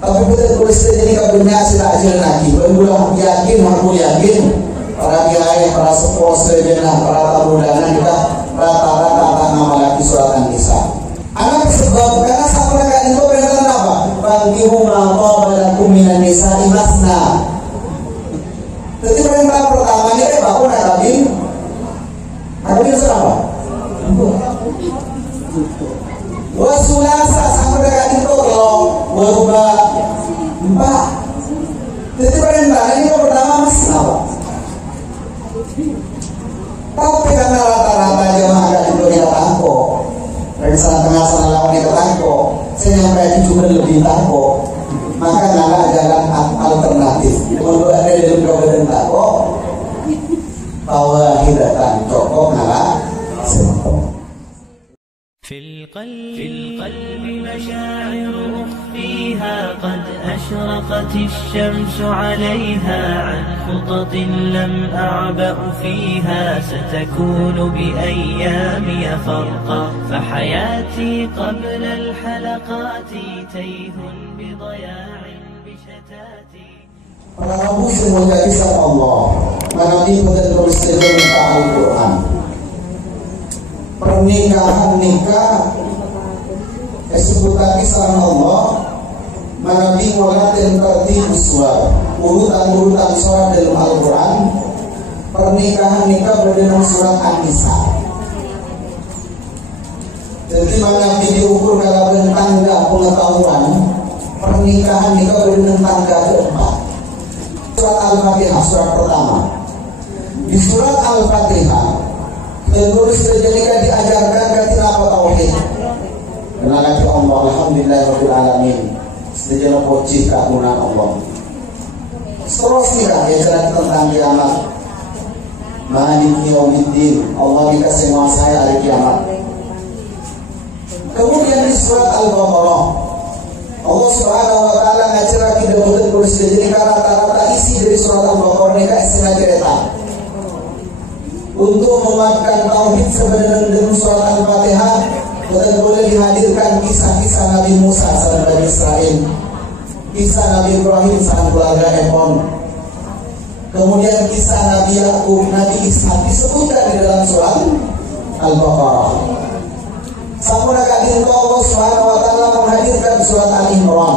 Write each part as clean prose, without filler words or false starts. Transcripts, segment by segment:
Tapi betul tulis jadi kabinnya sila aja lagi. Berulang yakin, aku yakin. Para kiai, para sepuh sejenah, para tamu dana kita rata-rata nama lagi surat An-Nisa. Anak sebab karena sampai kali itu perintah apa? Bangkihu maqabalakum minan nisa'i masna. Jadi perintah pertamanya bapak nak kawin. Kawin siapa? Wasulasa sampai kali itu kalau warba empat. Jadi perintah ini pertama masna apa? Tapi karena rata-rata jemaah agak Indonesia tangko, dari sana tengah sana lawan itu tangko, saya nyampe juga lebih tangko, maka nggak jalan alternatif. Untuk ada di dalam tangko, bahwa hidatan cokok nggak sempat. في القلب مشاعر أخفيها قد أشرقت الشمس عليها عن خطط لم أعبأ فيها ستكون بأيامي فرقا فحياتي قبل الحلقات تيه بضياع بشتاتي. Para muslim menjadi sama Allah, Nabi betul-betul sejalan Al-Quran. Pernikahan nikah disebut lagi sama Allah. Nabi mengatakan tertib surat urutan surat dalam Al-Quran. Pernikahan nikah berdalam surat An-Nisa. Jadi Nabi diukur dalam tangga pengetahuan. Pernikahan nikah berdalam tangga keempat. Surat Al-Fatihah surat pertama. Di surat Al-Fatihah penulis terjadikan diajarkan ketika apa tauhid. Dengan kata Allah, alhamdulillahirabbil alamin. Sejauh puji keagungan Allah. Seterusnya diajarkan tentang kiamat. Maliki yaumiddin. Allah dikasih menguasai hari kiamat. Kemudian di surat Al-Baqarah Allah Subhanahu wa taala ngajar kita betul terjadi rata-rata isi dari surat Al-Baqarah ini kayak setengah cerita. Untuk menguatkan tauhid sebenarnya dalam surat Al-Fatihah boleh dihadirkan kisah-kisah Nabi Musa dan Bani Israel, kisah Nabi Ibrahim dan keluarga Ekon, kemudian kisah Nabi Yakub, Nabi Ishak disebutkan di dalam surat Al-Baqarah. Sampai kali itu Allah Subhanahu wa taala menghadirkan surat Al-Imran.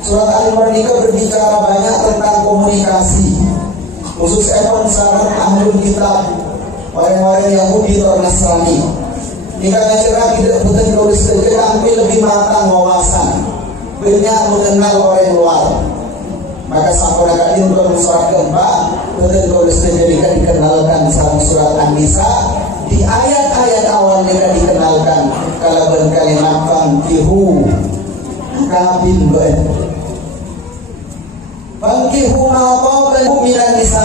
Surat Al-Imran itu berbicara banyak tentang komunikasi. Khusus Ekon sahabat ahlul kitab, orang-orang Yahudi atau Nasrani. Jika cerah tidak betul tulis saja, ambil lebih matang wawasan, banyak mengenal orang luar. Maka sampai kali untuk surat keempat, betul tulis saja dikenalkan dalam surat An-Nisa. Di ayat-ayat awal mereka dikenalkan kalau berkalimat fankihu kabin Bangkihu maqabalakum minan nisa.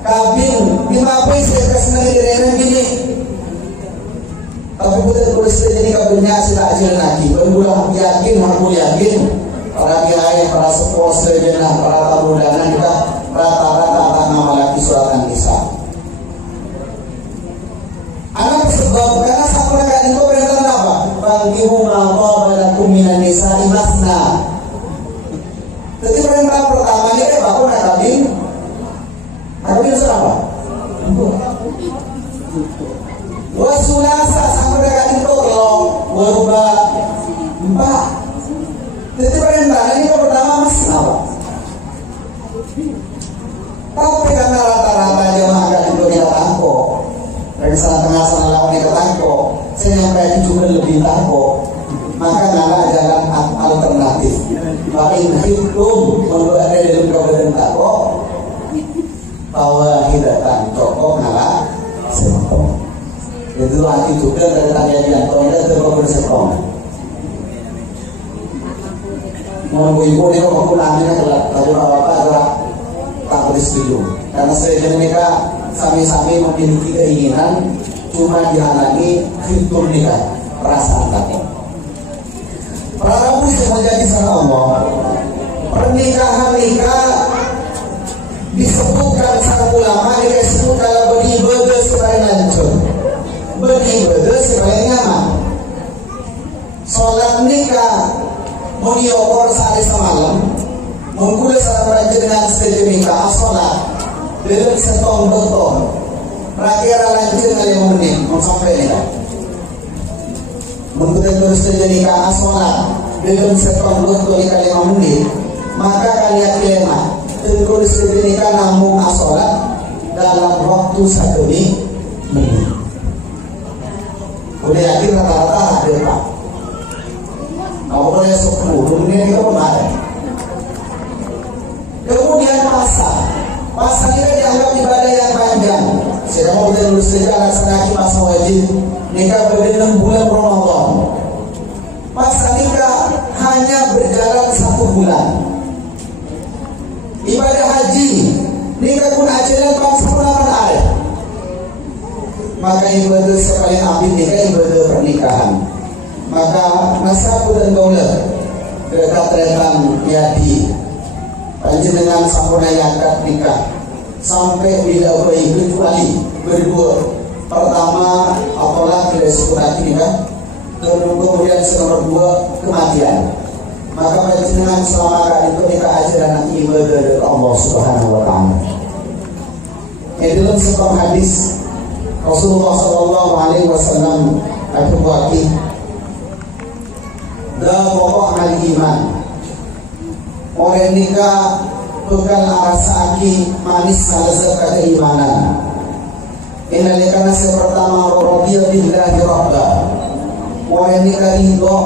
Kabin lima saya kasih dengan gini. Tapi betul tulis jadi kabinnya sila aja lagi. Berulang yakin, aku yakin. Para kiai, para sepuh sejenah, para tamu dana kita rata-rata nama lagi surat An-Nisa. Anak sebab karena sampai kali itu perintah apa? Bangkihu maqabalakum minan nisa'i masna. Jadi perintah pertamanya bapak nak kawin. Kawin siapa? Wasulasa sampai kali itu kalau warba empat. Jadi perintah ini pertama masna apa? Tapi karena rata-rata jemaah agak Indonesia tangko, dari sana tengah sana lawan itu tangko, saya nyampe juga lebih tangko, maka nggak jalan alternatif. Paling hidup untuk ada di dalam tangko, bahwa hidatan cokok nggak sempat. Itu lagi juga dari tanya jantung itu bersekom. Mau ibu ini kok pulangnya kalau apa adalah tak bersetuju. Karena saya mereka sami-sami memiliki keinginan, cuma dihalangi fitur nikah perasaan takut. Para muslim menjadi sama Allah. Pernikahan nikah disebutkan sang ulama disebut kalau beribadah supaya lancar, beribadah supaya nyaman. Sholat nikah meniopor sehari semalam, mengkulis salam dengan sejenika asolat, dalam setong beton, rakyat lanjut kali menit, sampai ni. Mengkulis sejenika asolat, dalam setong beton kali menit, maka kalian kelima, mengkulis sejenika namun asolat dalam waktu 1 menit. Udah yakin rata-rata ada Pak. Kalau boleh 10 menit itu kemarin. Kemudian masa ini dianggap ibadah yang panjang. Saya mau dulu saja laksanakan masa wajib nikah pada 6 bulan Ramadan. Masa nikah hanya berjalan 1 bulan. Ibadah haji nikah pun ajaran bangsa pelaman ada. Maka ibadah sekalian ambil nikah ibadah pernikahan. Maka nasabu dan daulah dekat-dekatan yadi panjenengan sampurna yakat nikah sampai bila bayi kecuali berdua pertama apalah bila surat nikah kemudian nomor 2 kematian. Maka panjenengan selama itu nikah ajaran ibadah dari Allah Subhanahu wa taala. Dalam sebuah hadis Rasulullah sallallahu alaihi wasallam berkata, "Da pokok al iman." Orang nikah bekal arasaki manis salazat keimanan. Inalekana pertama radhiya billahi rabba. Orang nikah ridho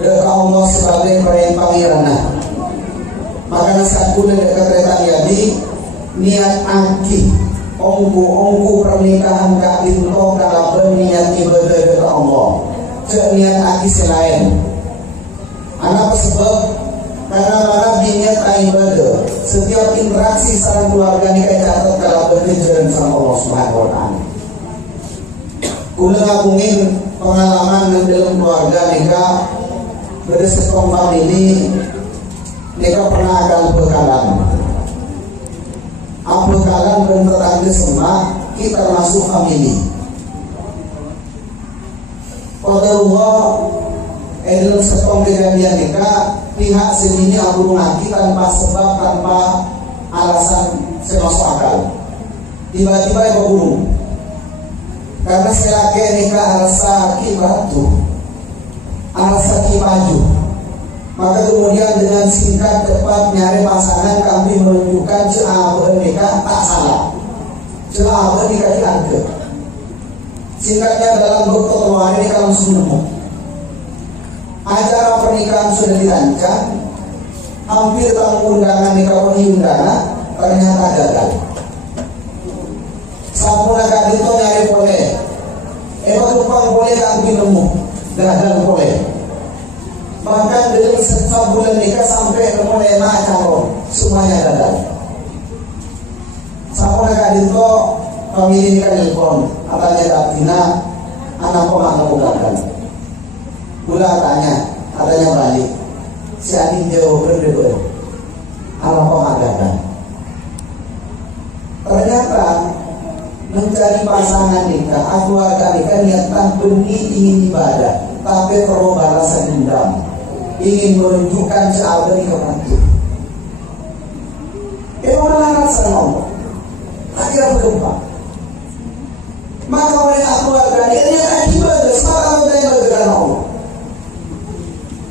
dengan Allah sebagai pangeran. Maka satu dekat kereta yadi niat aki ongku pernikahan kak itu kalau berniat ibadah kepada Allah. Cek niat aki selain. Anak sebab karena mana niat ibadah. Setiap interaksi sarang keluarga nikah catat kalau berkejaran sama Allah Subhanahu wa taala. Kula ngabungin pengalaman dalam keluarga nikah berdasarkan ini nikah pernah akan bekalan. Bekalan dan tetangga semua kita masuk famili. Qadarullah dalam setong kejadian nikah pihak sini abu ngaki tanpa sebab tanpa alasan semasuk akal. Tiba-tiba ibu guru karena selaki nikah alasa batu alasa maju. Maka kemudian dengan singkat cepat nyari pasangan kami menunjukkan celah nikah tak salah. Celah nikah diangkat. Singkatnya dalam beberapa hari kalau semua acara pernikahan sudah dirancang, hampir tamu undangan nikah undangan ternyata gagal. Sampuna kadito nyari boleh, tumpang boleh kami nemu gagal boleh. Bahkan dari setiap bulan nikah sampai mulai calon semuanya gagal. Sampuna kadito famili nikah telepon, katanya datina anak pemangga gagal. Gula tanya, katanya balik. Si Adin jauh berdua, anak pemangga gagal. Ternyata mencari pasangan nikah, keluarga nikah niatan benih ingin ibadah, tapi perlu balasan dendam, ingin menunjukkan sahabat nikah itu. Mana rasa Allah? Akhirnya berubah. Maka oleh keluarga ini akan ibadah, semangat ibadah dengan Allah.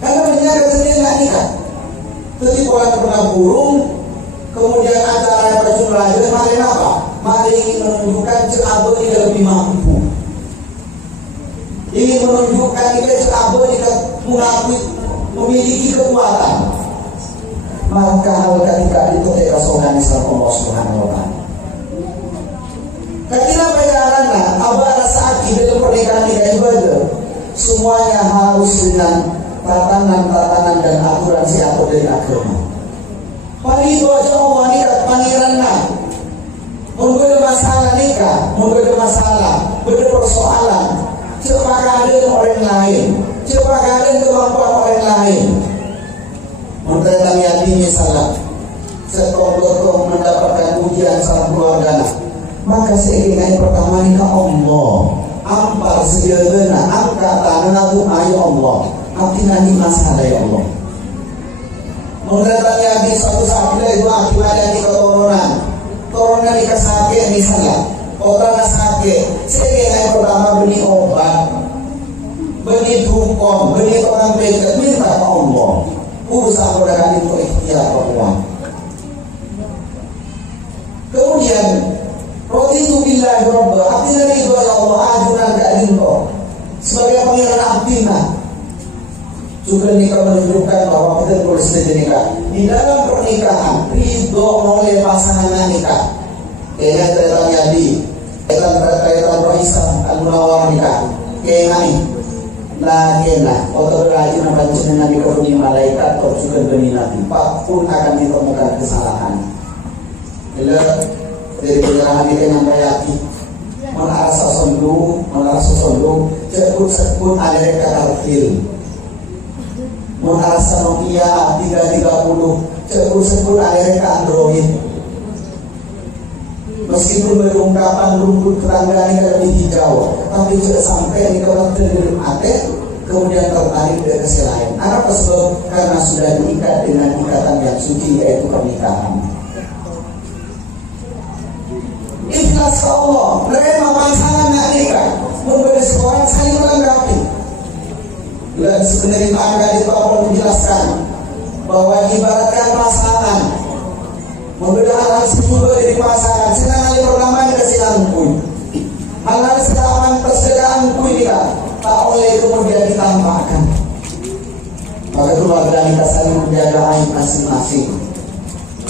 Karena menjaga sendiri nggak nikah. Jadi orang pernah burung, kemudian acara percuma aja, mari apa? Mari ingin menunjukkan Cirebon ini lebih mampu. Ingin menunjukkan kita Cirebon ini mengakui memiliki kekuatan. Maka hal ketika itu kekosongan Islam Allah Subhanahu wa taala. Ketika perjalanan abah rasa dalam pernikahan nikah ibadah, semuanya harus dengan tatanan dan aturan siapa dari agama. Paling itu aja Allah nikah pangeran nak. Ada masalah nikah, ada masalah, ada persoalan. Coba kalian orang lain, coba kalian kemampuan orang lain. Menteri kami hati misalnya, sekolah mendapatkan ujian salah keluarga. Maka seiringan pertama nikah Allah, ampar segala angkat tangan aku ayo Allah. Artinya ini masalah ya Allah. Mendatangnya di suatu saat itu akibatnya di turunan di sakit misalnya orang sakit saya pertama beli obat beli dukun beli orang beker minta ke Allah urusan kemudahan itu ikhtiar perempuan. Kemudian raditu billahi rabba artinya itu ya Allah ajunan ke adinko sebagai pengiran abdina juga nikah menunjukkan bahwa kita boleh saja nikah. Di dalam pernikahan ridho oleh pasangan nikah. Kayaknya terjadi kaitan rohisan al-munawar nikah. Kayaknya lah atau berhaji membantu Nabi keruni malaikat atau juga bani Nabi pun akan ditemukan kesalahan. Bila dari penyerahan itu yang bayaki menarasa sondung sebut ada kata-kata mengarasa Nokia 330 sebut akhirnya Android meskipun berungkapan rumput tetangga ini lebih hijau tapi tidak sampai di kalau terlalu akeh kemudian tertarik dari sisi lain. Apa sebab? Karena sudah diikat dengan ikatan yang suci yaitu pernikahan. Ikhlas ke Allah menerima pasangan yang nikah memberi seorang saling melengkapi. Dan sebenarnya akan itu Allah menjelaskan bahwa ibaratkan pasangan membeda hal sepuluh dari pasangan senang kali pertama dikasih angkui hal-hal sedang persediaan angkui dia tak oleh kemudian ditampakkan maka keluarga kita saling menjaga aib masing-masing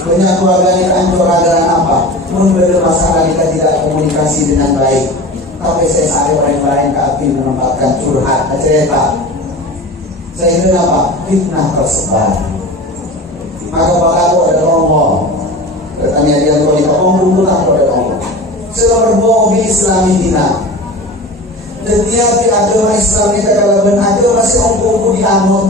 punya keluarga kita hancur gara apa membeda masalah kita tidak komunikasi dengan baik tapi saya sehari orang lain kaki menempatkan curhat cerita saya kira apa? Fitnah tersebar. Maka bakal ada Allah. Katanya dia kalau kita ngomong tak ada Allah. Seberbohong di Islami dina. Setiap di agama Islam kita kalau agama masih ongkong dianut.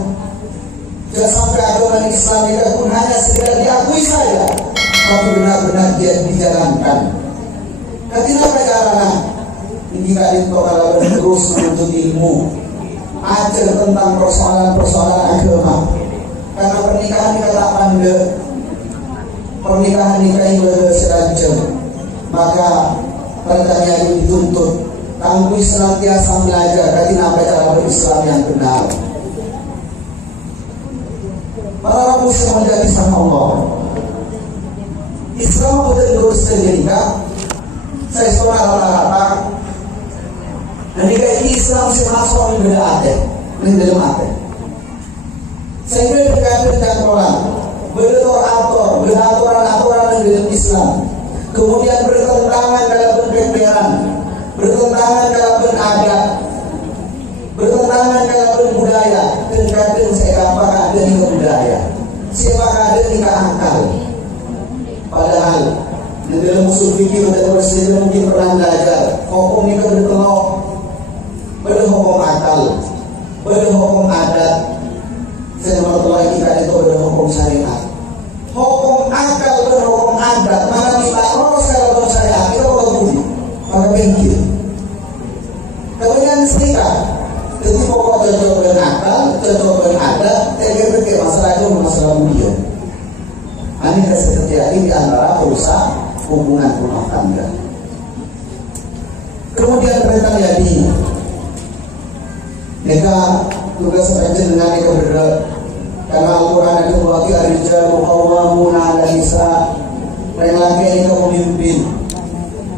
Jangan sampai agama Islam kita pun hanya sekedar diakui saja, tapi benar-benar dia dijalankan. Kenapa caranya? Ini kali kalau terus menuntut ilmu. Ajar tentang persoalan-persoalan agama. Karena pernikahan kita tak pandai, pernikahan nikah itu serancam. Maka pertanyaan itu dituntut. Kamu senantiasa belajar dari apa cara berislam yang benar. Para muslim menjadi sama Allah. Islam betul-betul sendiri kan? Saya suka rata-rata. Dan nikah ini Islam si masuk yang beda ada, yang dalam ada. Saya kira berkaitan orang, beraturan yang dalam Islam. Kemudian bertentangan dalam berkebenaran, bertentangan dalam beradat, bertentangan dalam berbudaya. Dan kadang saya apakah ada nikah budaya, siapa ada nikah akal. Padahal di dalam usul fikih dan bersih mungkin pernah belajar hukum nikah berkelok. Berhukum akal, berhukum adat, sebenarnya kita itu berhukum syariat. Hukum akal berhukum adat, mana kita harus kalau syariat kita berbudi, maka bengkil. Kemudian senikah, jadi pokok cocok dengan akal, cocok dengan adat, terkait masalah itu masalah mulia. Ini terjadi di antara perusahaan hubungan rumah tangga. Kemudian perintah jadi. Nikah tugas sepanjang dengan nikah berat karena Al-Quran itu berarti ar-rijalu qawwamuna 'ala nisa. Laki-laki nikah pemimpin.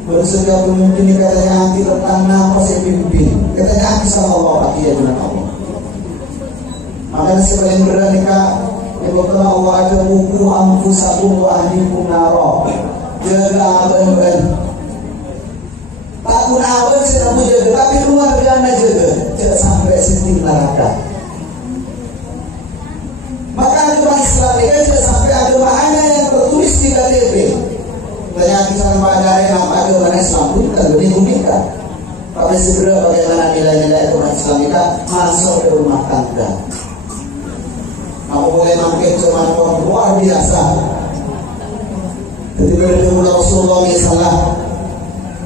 Bersedia pemimpin ini katanya anti tentang apa saya pimpin. Katanya anti sama Allah pasti ya dengan Allah. Maka si paling berat nikah yang berkata Allah ada muku anfusakum wa ahlikum naro. Jaga abang-abang. Takut awal sedang menjaga, tapi luar biasa jaga, tidak sampai senting neraka. Maka agama Islam ini tidak sampai agama hanya yang tertulis di KTP. Banyak kisah pada yang agama Islam pun tidak menikah. Tapi segera bagaimana nilai-nilai agama Islam kita masuk ke rumah tangga. Kamu boleh mampir cuma luar biasa. Ketika berjumpa Rasulullah SAW.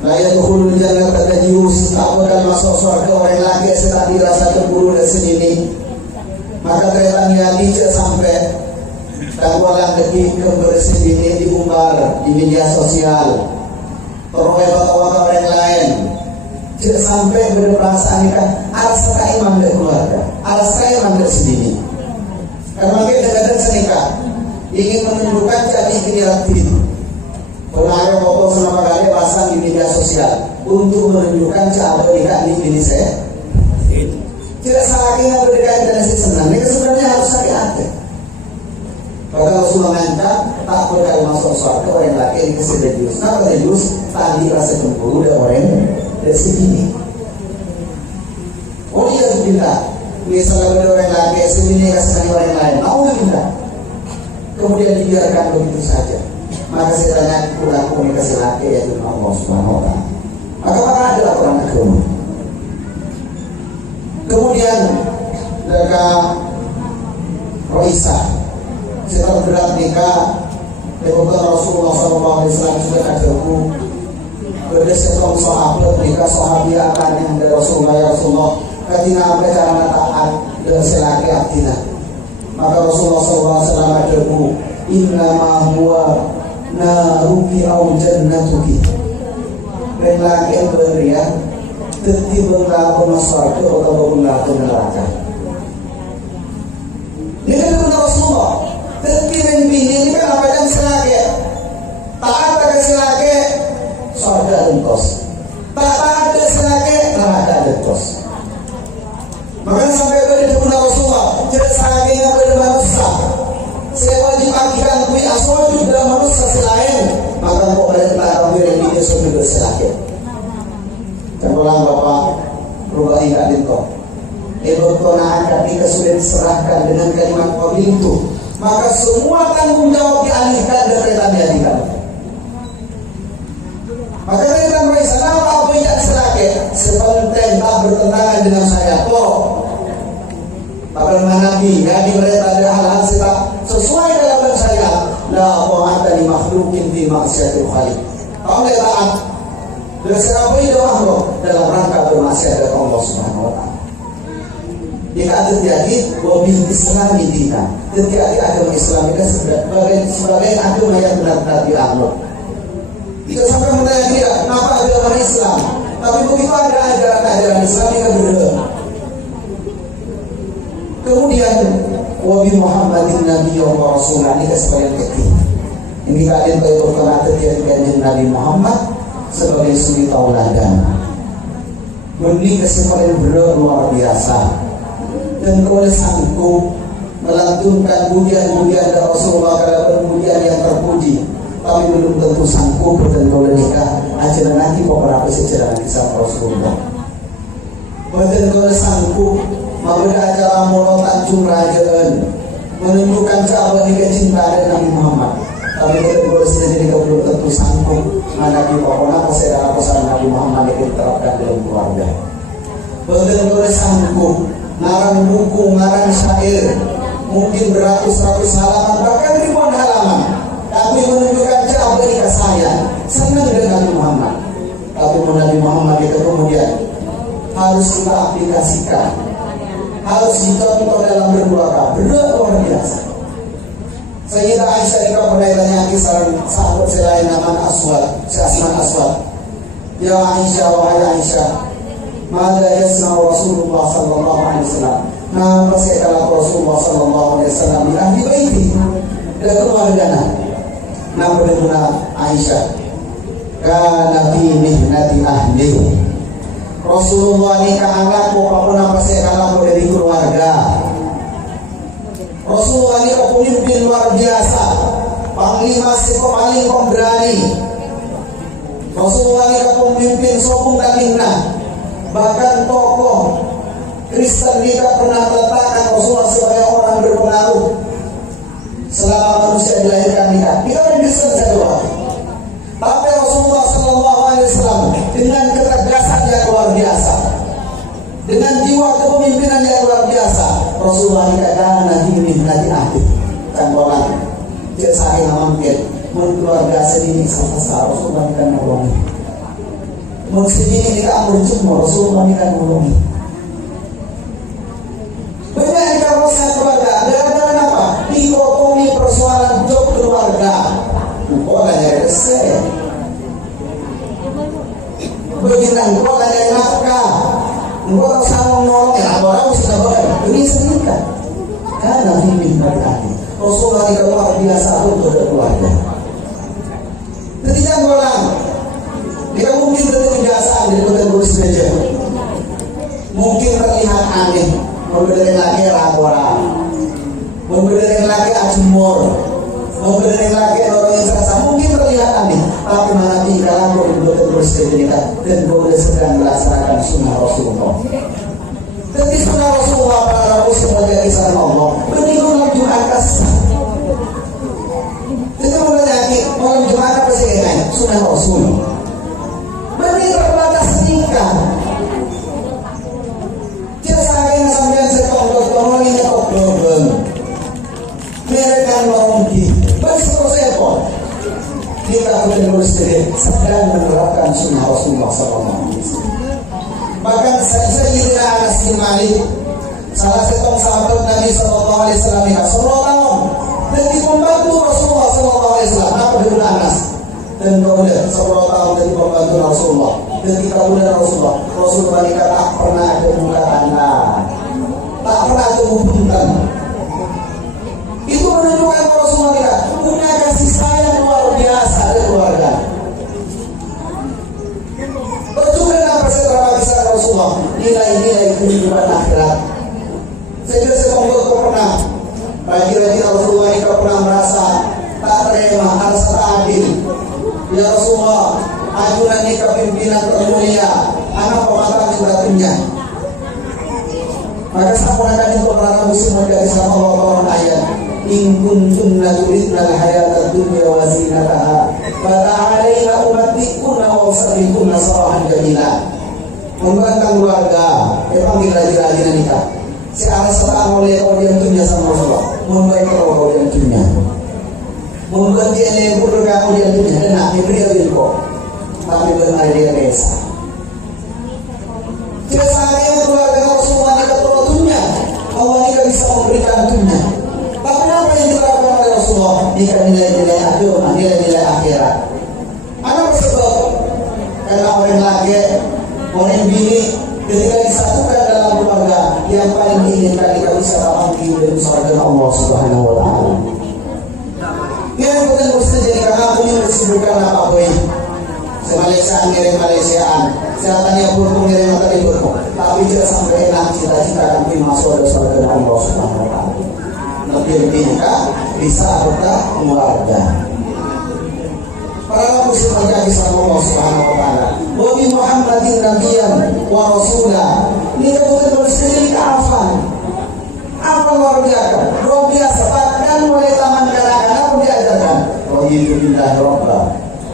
Layak dulu jangan terjadius tak akan masuk surga orang laki sedang dirasa cemburu dan sendiri. Maka ternyata tidak sampai Dan walang deki kebersihan ini diumbar di media sosial. Peroleh bawa orang lain. Tidak sampai berperasaan nikah. Alas sekali mandek keluarga. Alas sekali mandek sendiri. Karena kita kadang senikah ingin menunjukkan jadi ini aktif. Pengaruh foto selama kali pasang di media sosial untuk menunjukkan cara nikah ini saya. Tidak saking berdekatan dan senang. Ini sebenarnya harus hati-hati. Bahkan Rasulullah mengatakan tak boleh masuk surga orang laki ini kesedius. Nah kesedius tadi rasa cemburu dan orang dari sini. Oh iya kita misalnya ada orang laki sini kasih orang lain, mau tidak? Kemudian dibiarkan begitu saja. Maka saya tanya aku ini kasih laki yaitu Allah Subhanahu Wa Taala. Maka ada laporan agama. Kemudian dekat Roisa setelah berat nikah Dekat Rasulullah SAW sudah kaderku berdasarkan sahabat nikah sahabiah akan yang dari Rasulullah ya Rasulullah ketika apa cara taat dan selaki abdina maka Rasulullah SAW kaderku innama huwa naruki au jannatuki dan laki yang berian teti bengkak pemasarku atau bengkak neraka ini kan benar Rasulullah. Tetapi yang ini kan apa yang selagi taat pada selagi surga lentos taat ada selagi neraka lentos maka sampai pada benar Rasulullah tidak selagi yang pada manusia saya wajib akikan kui asal juga manusia selain maka kok pada belakang yang ini sudah berselagi dan ulang Bapak berubah ingat lentos konaan ketika sudah diserahkan dengan kalimat qabil itu maka semua tanggung jawab dialihkan dari tadi-tadi. Maka kita merasa apa yang selagi sepenting tak bertentangan dengan saya toh. Apabila Nabi di mereka ada hal-hal sesuai dalam saya la ta'ata li makhluqin fi ma'siyatil khaliq. Kamu tidak taat berserah itu makhluk dalam rangka bermaksiat kepada Allah Subhanahu Wa Taala. Jika terjadi wabil Islam dina, terjadi agama Islam itu sebagai agama yang benar-benar dianggap. Jika sampai menanya dia, kenapa agama Islam? Tapi begitu ada ajaran Islam yang berbeda. Kemudian wabil Muhammadin Nabi wa Rasulullah ini sebagai ketiga. Ini kalian baik berkenaan terjadi dengan Nabi Muhammad sebagai suri tauladan. Beri kesempatan luar biasa. Dan oleh sanggup melantunkan pujian-pujian dari Rasulullah karena pujian yang terpuji tapi belum tentu sanggup dan oleh nikah ajaran nanti beberapa sejarah kisah Rasulullah dan oleh sanggup memberi acara mula Tanjung Rajaan menunjukkan cara nikah cinta dari Nabi Muhammad tapi kita boleh sendiri belum tentu sanggup menghadapi pokoknya kesadaran pesan Nabi Muhammad yang diterapkan dalam keluarga dan oleh sanggup ngarang buku, ngarang syair mungkin beratus-ratus halaman bahkan ribuan halaman tapi menunjukkan cara nikah saya senang dengan Nabi Muhammad tapi Nabi Muhammad itu kemudian harus kita aplikasikan harus dicontoh dalam berdoa luar biasa. Sayyidah Aisyah ini pernah ditanya kisah sahabat selain nama Aswad Asman Aswad ya Aisyah wahai Aisyah mada yasna Rasulullah sallallahu alaihi wasallam. Nah, pasal Rasulullah sallallahu alaihi wasallam di ahli baiti dan keluarganya. Nah, bagaimana Aisyah? Kana fi mihnati ahli. Rasulullah nikah anakku apapun apa saya kalau dari keluarga. Rasulullah nikah pemimpin luar biasa. Panglima seko paling pemberani. Rasulullah nikah pemimpin sopung kalinna. Bahkan tokoh Kristen kita pernah letakkan Rasulullah sebagai orang berpengaruh selama manusia dilahirkan nikah. Kita orang Kristen saja. Tapi Rasulullah SAW dengan ketegasan yang luar biasa, dengan jiwa kepemimpinan yang luar biasa, Rasulullah dikatakan nanti ahli kan orang tidak saya mungkin keluarga sendiri sama Rasulullah kan nolongi. Muslim ini kita berjumpa Rasulullah ini kan nolongi. Banyak yang kalau saya keluarga ada apa? Dikotomi persoalan memberkati. Rasulullah ini luar biasa untuk keluarga. Ketika orang dia mungkin kebiasaan dari kota saja, mungkin terlihat aneh, memberi lagi laporan, memberi lagi acumur, memberi lagi orang yang serasa mungkin terlihat aneh, tapi mana tinggal aku di kota saja dan boleh sedang melaksanakan sunnah Rasulullah. Ketika sunnah Rasulullah para Rasul menjadi saran Allah, meninggalkan Jumat kasar. Ketika menjadi malam Jumat apa sih kan? Sunnah Rasul. Meninggalkan batas nikah. Tidak sayang sampai sekolah ini problem. Mereka merugi. Besok sepon. Kita betul-betul sedang menerapkan sunnah Rasulullah SAW. Bahkan Sayyidina Anas bin Malik, salah satu sahabat Nabi Sallallahu Alaihi Wasallam, 10 tahun jadi pembantu Rasulullah Sallallahu Alaihi Wasallam. Apa dulu Anas? Dan kemudian 10 tahun jadi pembantu Rasulullah. Dan kita udah Rasulullah tak pernah ada muka tanda, tak pernah ada hubungan. Itu menunjukkan Rasulullah kita punya kasih sayang luar biasa dari keluarga. Rasulullah nilai-nilai kehidupan akhirat. Saya kira saya pernah bagi-bagi Rasulullah ini pernah merasa tak terima, rasa tak adil. Ya Rasulullah, ajunan nikah pimpinan termulia, anak pematang batunya. Maka saya mengatakan itu para muslim dari sama Allah ayat. In kuntunna turidna al-hayata ad-dunya wa zinataha fata'alaina umattikunna wa usrikunna sarahan jamila. Membangkang keluarga, panggil raja-raja nikah. Si arah serang oleh kau dia tunya sama Rasulullah. Membaik kau dia tunya. Membuat dia lembur kau dia tunya. Dan nak diberi bilko. Tapi belum ada dia desa. Tidak sayang keluarga Rasulullah nikah tunya. Allah nikah bisa memberikan tunya. Tapi apa yang dilakukan oleh Rasulullah? Nikah nilai-nilai agama, nilai-nilai akhirat. Apa sebab? Karena orang lagi orang bini ketika disatukan dalam keluarga yang paling diinginkan kita bisa tampil dan surga Allah Subhanahu Wa Taala. Yang bukan mesti jadi karena aku ini bersibukkan apa boy. Malaysiaan ngirim Malaysiaan, sehatannya burung ngirim tadi burung. Tapi tidak sampai enak cita-cita kami masuk ke surga Allah Subhanahu Wa Taala. Lebih bisa anggota keluarga. Para muslim menjadi sama Allah Subhanahu Wa Taala. Wa bi Muhammadin nabiyyan wa rasula. Ini kebetulan sekali keafan. Apa luar biasa? Luar biasa. Bahkan mulai zaman kanak-kanak pun diajarkan. Raditu billahi rabba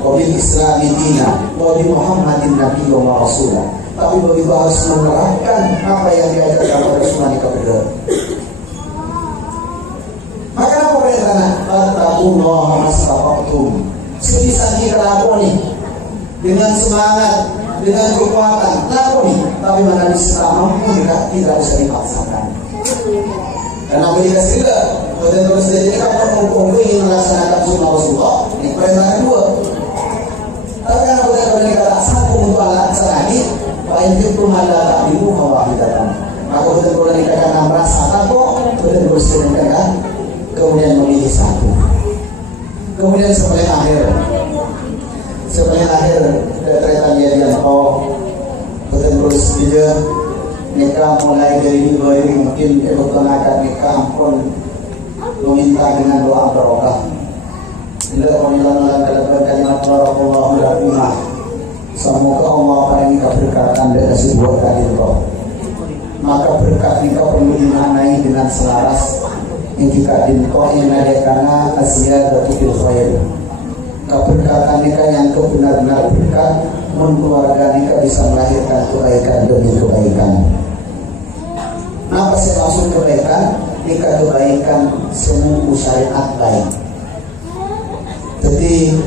wa bil islami dina wa bi Muhammadin nabiyyan wa rasula. Tapi begitu harus menerapkan apa yang diajarkan oleh Rasulullah kepada. Maka apa perintahnya? Fattaqullaha mastata'tum. Sebisa kita lakoni dengan semangat, dengan kekuatan, lakoni. Tapi mana bisa mampu tidak bisa dipaksakan. Karena bagi kita betul terus jadi kalau ingin melaksanakan sunnah Rasulullah, ini perintah kedua. Tapi kalau kita tak sanggup untuk melaksanakan, paling itu malah tak dibuka bahwa kita tahu. Maka betul dikatakan merasa takut, betul terus dikatakan kemudian memilih satu. Kemudian sebenarnya akhir keretanya dia betul terus dia nikah mulai dari dua ini mungkin kebetulan akan nikah pun meminta dengan doa barokah. Bila kalimat kalimat barakallahu lakumah. Semoga Allah paling keberkatan dan kasih buat kalian kau. Maka berkat nikah perlu dimaknai dengan selaras. Jika dinko yang ada karena asyadatu fil khair. Keberkatan nikah yang benar-benar berkat, keluarga nikah bisa melahirkan kebaikan demi kebaikan. Apa sih maksud kebaikan? Nikah kebaikan semua syariat baik. Jadi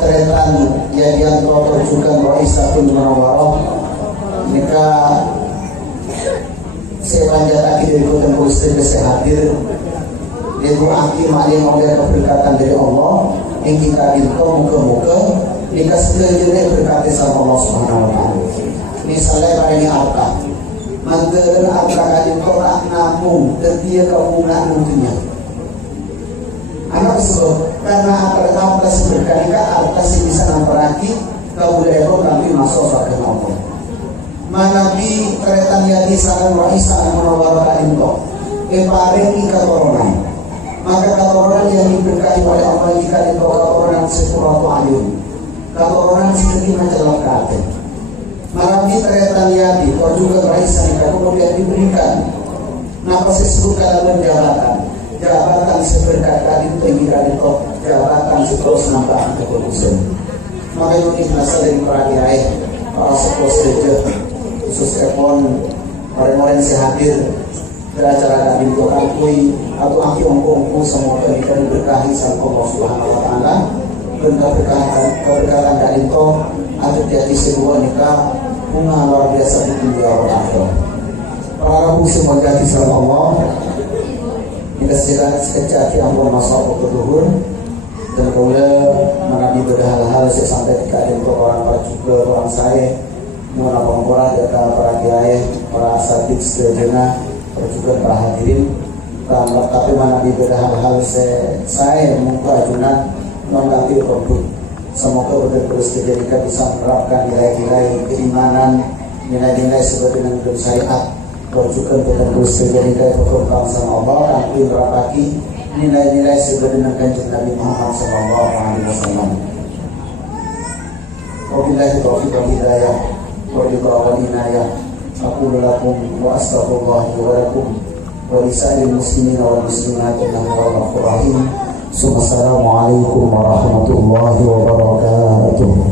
teretan yang terwujudkan Raisatul Munawwarah nikah sepanjang lagi dari kota Muslim hadir. Ibu aki maling oleh keberkatan dari Allah yang kita minta muka-muka nikah sebenarnya berkati sama Allah Subhanahu Wa Taala. Misalnya pada ini apa? Mandaran apa kali kau nak namun dan dia kau nak nantinya. sebab karena atas berkarika atas bisa namparaki kabudaya pun nanti masuk surga Allah. Manabi keretan yadi saran wa isa menawar into paring katorongan. Maka katorongan yang diberkahi oleh Allah jika itu katorongan sepuratu ayun. Katorongan sedikit macam kate. Manabi keretan yadi atau juga raisa kemudian diberikan. Napa disebutkan dalam jabatan seberkat tadi tinggi itu jabatan terus nambah keputusan. Maka ini berasal dari para kiai, para sepuh saja, khusus epon orang-orang yang hadir di acara tadi untuk akui atau aki ongkong semoga kita diberkahi sama Allah Subhanahu Wa Taala dan keberkahan dari itu ada jadi sebuah nikah bunga luar biasa di dunia Allah. Para rabu semua jadi sama Allah. Kita silakan sekejap di ampun masa waktu duhur dan kemudian mengambil berhal-hal sampai keadaan orang para juga orang saya mengenal orang data para kiai para asatid sedena juga para hadirin tapi mengambil berhal-hal saya muka ajunan mengambil produk semoga betul-betul dijadikan bisa menerapkan nilai-nilai keimanan nilai-nilai seperti yang syariat juga dengan dosa dari kaya berkorban sama Allah dan berapaki nilai-nilai seperti kanjeng Nabi Muhammad sallallahu alaihi wasallam. Wabillahi taufiq wal hidayah wa ridha inayah. Aqulu lakum wa astaghfirullah wa lakum wa lisa'il muslimin wal muslimat innahu ghafurur rahim. Assalamualaikum warahmatullahi wabarakatuh.